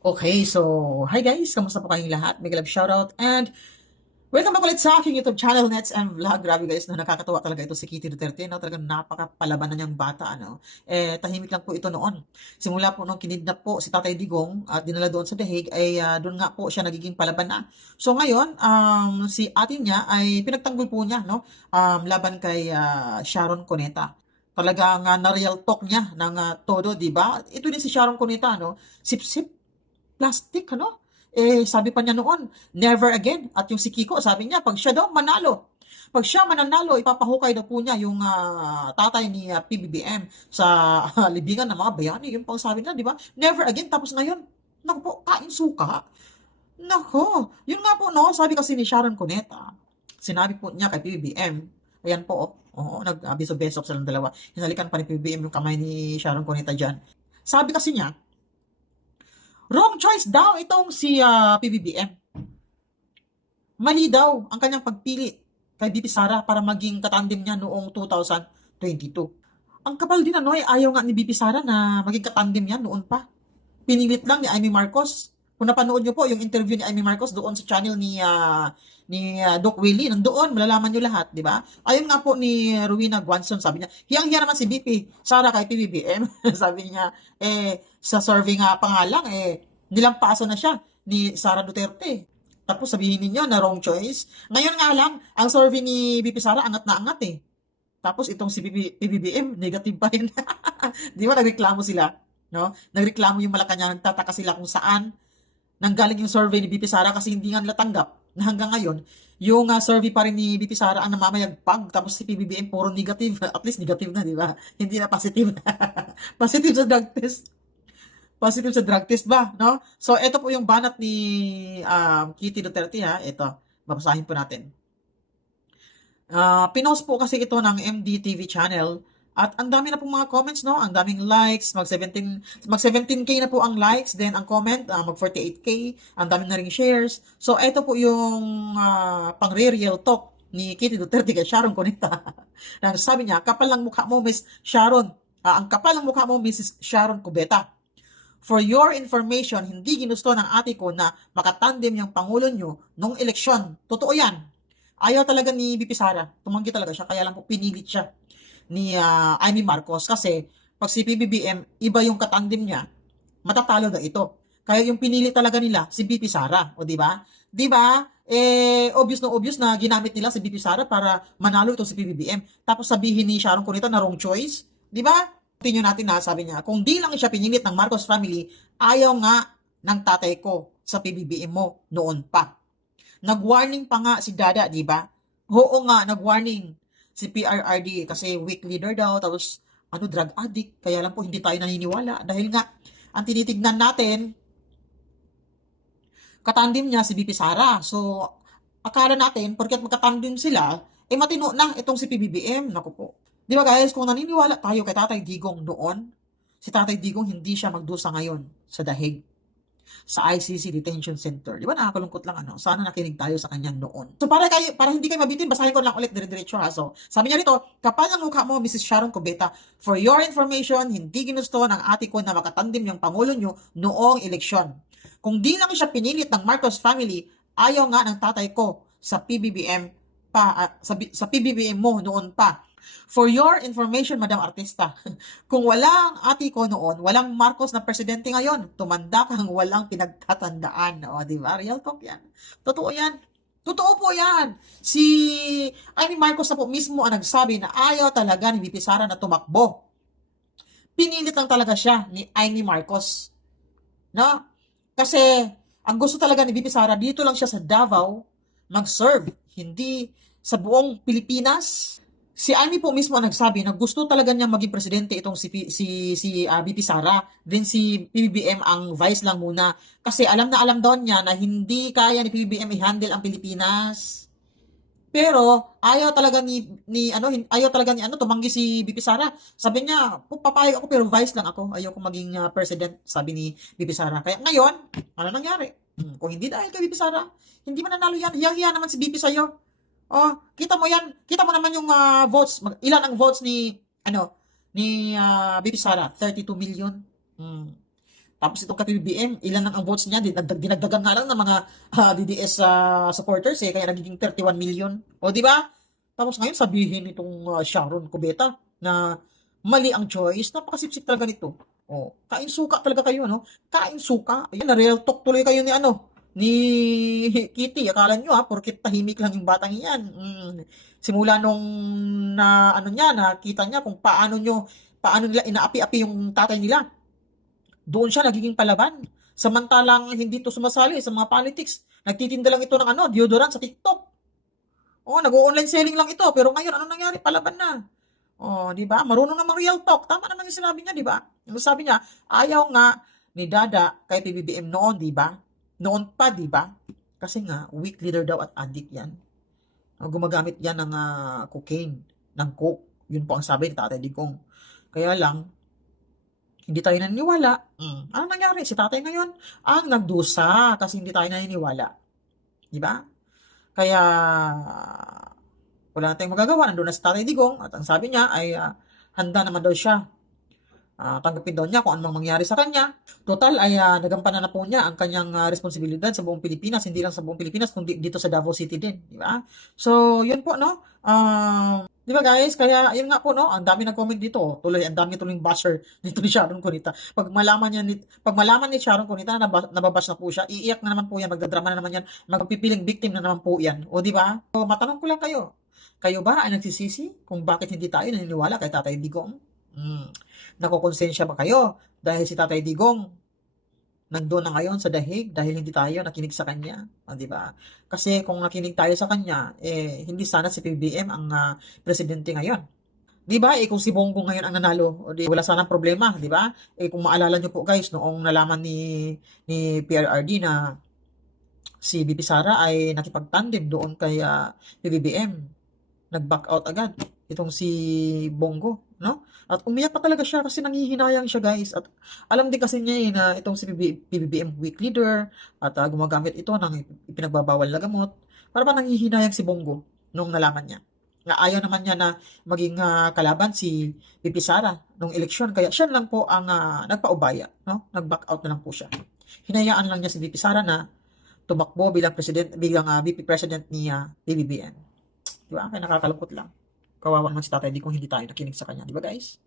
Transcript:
Okay, so hi guys, kamusta po kayong lahat? Big love shoutout and welcome back ulit sa aking YouTube channel, Nets and Vlog. Grabe guys, no, nakakatuwa talaga ito si Kitty Duterte, no? Talagang napakapalaban na niyang bata, ano? Tahimik lang po ito noon. Simula po nung kinidnap po si Tatay Digong at dinala doon sa The Hague, ay doon nga po siya nagiging palaban na. So ngayon, si atin niya ay pinagtanggol po niya, no? Laban kay Sharon Cuneta. Talagang na-real talk niya ng todo, di ba? Ito din si Sharon Cuneta, no? Sip-sip plastic, ano? Sabi pa niya noon, never again. At yung si Kiko, sabi niya, pag siya daw manalo, pag siya mananalo, ipapahukay daw po niya yung tatay ni PBBM sa libingan ng mga bayani. Yung pang sabi niya, di ba? Never again. Tapos ngayon, naku po, kain suka. Nako, yun nga po, no? Sabi kasi ni Sharon Cuneta, sinabi po niya kay PBBM, ayan po, oh, oo, nag-beso-beso silang dalawa. Hinalikan pa ni PBBM yung kamay ni Sharon Cuneta dyan. Sabi kasi niya, wrong choice daw itong si PBBM. Mali daw ang kanyang pagpili kay BP Sara para maging katandim niya noong 2022. Ang kapal din ano, ayaw nga ni BP Sara na maging katandim niya noon pa. Pinilit lang ni Amy Marcos. Kung napanood niyo po yung interview ni Amy Marcos doon sa channel ni Doc Willie, nandoon, malalaman niyo lahat, di ba? Ayun nga po ni Rowena Guanzon, sabi niya, hiyang-hiya naman si BP Sara kay PBBM. Sabi niya, sa survey nga pa nga lang, nilampasan na siya ni Sara Duterte. Tapos sabihin ninyo na wrong choice. Ngayon nga lang, ang survey ni BP Sara angat na angat eh. Tapos itong si PBBM, negative pa rin. Di ba nagreklamo sila? No? Nagreklamo yung Malacanang, nagtataka sila kung saan nanggaling yung survey ni BP Sara kasi hindi nga nila tanggap na hanggang ngayon, yung survey pa rin ni BP Sara ang namamayagpag, tapos si PBBM puro negative. At least negative na, di ba? Hindi na positive. Positive sa drug test. Positive sa drug test ba, no? So, ito po yung banat ni Kitty Duterte, ha? Ito, babasahin po natin. Pinost po kasi ito ng MDTV channel at ang dami na pong mga comments, no? Ang daming likes, mag 17K na po ang likes, then ang comment, mag 48K, ang dami na ring shares. So, ito po yung pang-real talk ni Kitty Duterte kay Sharon Cuneta. Na sabi niya, kapal ng mukha mo, Miss Sharon. Ang kapal ng mukha mo, Mrs. Sharon Cubeta. For your information, hindi ginusto ng ate ko na makatandem yung pangulo nyo nung eleksyon. Totoo yan. Ayaw talaga ni BP Sara. Tumanggi talaga siya. Kaya lang po pinilit siya ni Amy Marcos. Kasi pag si PBBM, iba yung katandem niya, matatalo na ito. Kaya yung pinili talaga nila, si BP Sara. O di ba? Di ba? Obvious na ginamit nila si BP Sara para manalo ito si PBBM. Tapos sabihin ni Sharon Cuneta na wrong choice. Di ba? Continue natin na, sabi niya, kung di lang siya pinilit ng Marcos family, ayaw nga ng tatay ko sa PBBM mo noon pa. Nag-warning pa nga si Dada, di ba? Oo nga, nag-warning si PRRD kasi weak leader daw, tapos drug addict. Kaya lang po hindi tayo naniniwala dahil nga ang tinitignan natin, katandim niya si BP Sara. So, akala natin, porket magkatandim sila, matino na itong si PBBM. Naku po. Di ba guys, kung naniniwala tayo kay Tatay Digong noon, si Tatay Digong hindi siya magdusa ngayon sa dahig sa ICC Detention Center. Di ba nakakalungkot lang ano? Sana nakinig tayo sa kanya noon. So para hindi kayo mabitin, basahin ko lang ulit dire-diretso ha. So sabi niya rito, kapal ang mukha mo Mrs. Sharon Cubeta. For your information, hindi ginusto ng ate ko na makatandim yung pangulo nyo noong eleksyon. Kung di lang siya pinilit ng Marcos family, ayaw nga ng tatay ko sa PBBM sa PBBM mo noon pa. For your information, Madam Artista, kung walang ate ko noon, walang Marcos na presidente ngayon, tumanda kang walang pinagtatandaan. O, di ba? Real talk yan. Totoo yan. Totoo po yan. Si Amy Marcos na po mismo ang nagsabi na ayaw talaga ni VP Sara na tumakbo. Pinilit lang talaga siya ni Amy Marcos. No? Kasi ang gusto talaga ni VP Sara, dito lang siya sa Davao mag-serve. Hindi sa buong Pilipinas. Si Amy po mismo ang nagsabi na gusto talaga niya maging presidente itong si BP Sara. Then si PBBM ang vice lang muna. Kasi alam na alam daw niya na hindi kaya ni PBBM i-handle ang Pilipinas. Pero ayaw talaga ayaw talaga ni tumanggi si BP Sara. Sabi niya, papayag ako pero vice lang ako. Ayaw ko maging president, sabi ni BP Sara. Kaya ngayon, ano nangyari? Kung hindi dahil kay BP Sara, hindi mananalo yan. Hiyang-hiya naman si BP sa'yo. Oh, kita mo yan. Kita mo naman yung votes. Ilan ang votes ni BP Sara? 32 million. Tapos itong ka-PBBM, ilan lang ang votes niya, dinagdagan nga lang ng mga DDS supporters kaya nagiging 31 million. O di ba? Tapos ngayon sabihin itong Sharon Cubeta na mali ang choice, napakasipsip talaga nito. O, kain suka talaga kayo, no? Kain suka. Ayan, na real talk tuloy kayo ni Kitty. Akala nyo porkit tahimik lang yung batang yan. Simula nung nakita niya kung paano nila inaapi-api yung tatay nila, doon siya nagiging palaban. Samantalang hindi to sumasali sa mga politics. Nagtitinda lang ito ng deodorant sa TikTok. Nag-online selling lang ito. Pero ngayon, ano nangyari? Palaban na. Di ba? Marunong namang real talk. Tama naman yung sinabi niya, di ba? Yung sabi niya, ayaw nga ni Dada kay PBBM noon, di ba? Noon pa, di ba? Kasi nga, weak leader daw at addict yan. Gumagamit yan ng cocaine, ng coke. Yun po ang sabi ni Tatay Digong. Kaya lang, hindi tayo naniniwala. Ano nangyari? Si tatay ngayon ang nagdusa kasi hindi tayo naniniwala. Di ba? Kaya, wala na tayong magagawa. Nandun na si Tatay Digong at ang sabi niya ay handa naman daw siya. Tanggapin daw niya kung anong mangyari sa kanya. Total ay nagampanan na po niya ang kanyang responsibilidad sa buong Pilipinas. Hindi lang sa buong Pilipinas, kundi dito sa Davao City din. Di ba? So, yun po, no? Di ba guys? Kaya, yun nga po, no? Ang dami nag-comment dito. Ang dami tuloy basher dito ni Sharon Cunita. Pag malaman ni Sharon Cunita na nababash na po siya, iiyak na naman po yan, magdadrama na naman yan, magpipiling victim na naman po yan. O di ba? So, matanong ko lang kayo. Kayo ba ay nagsisisi kung bakit hindi tayo naniniwala kay Tatay Digong? Nakokonsensya ba kayo dahil si Tatay Digong nandoon na ngayon sa dahig dahil hindi tayo nakinig sa kanya? Di ba? Kasi kung nakinig tayo sa kanya, hindi sana si PBBM ang presidente ngayon. Di ba? Kung si Bongbong ngayon ang nanalo, wala sanang problema, di ba? Kung maalala nyo po guys, noong nalaman ni PRRD na si BP Sara ay nakipagtandem doon kay PBBM, nag-back out agad itong si Bongo, no? At umiyak pa talaga siya kasi nanghihinayang siya guys. At alam din kasi niya na itong si PBBM weak leader at gumagamit ito ng ipinagbabawal na gamot. Para ba nanghihinayang si Bongo nung nalaman niya? Nga ayaw naman niya na maging kalaban si BP Sara nung eleksyon. Kaya siya lang po ang nagpaubaya, no? Nag-back out na lang po siya. Hinayaan lang niya si BP Sara na tumakbo bilang VP President ni PBBM. Di ba? Kaya nakakalungkot lang. Kawawa naman si Tatay Di kung hindi tayo nakinig sa kanya. Di ba guys?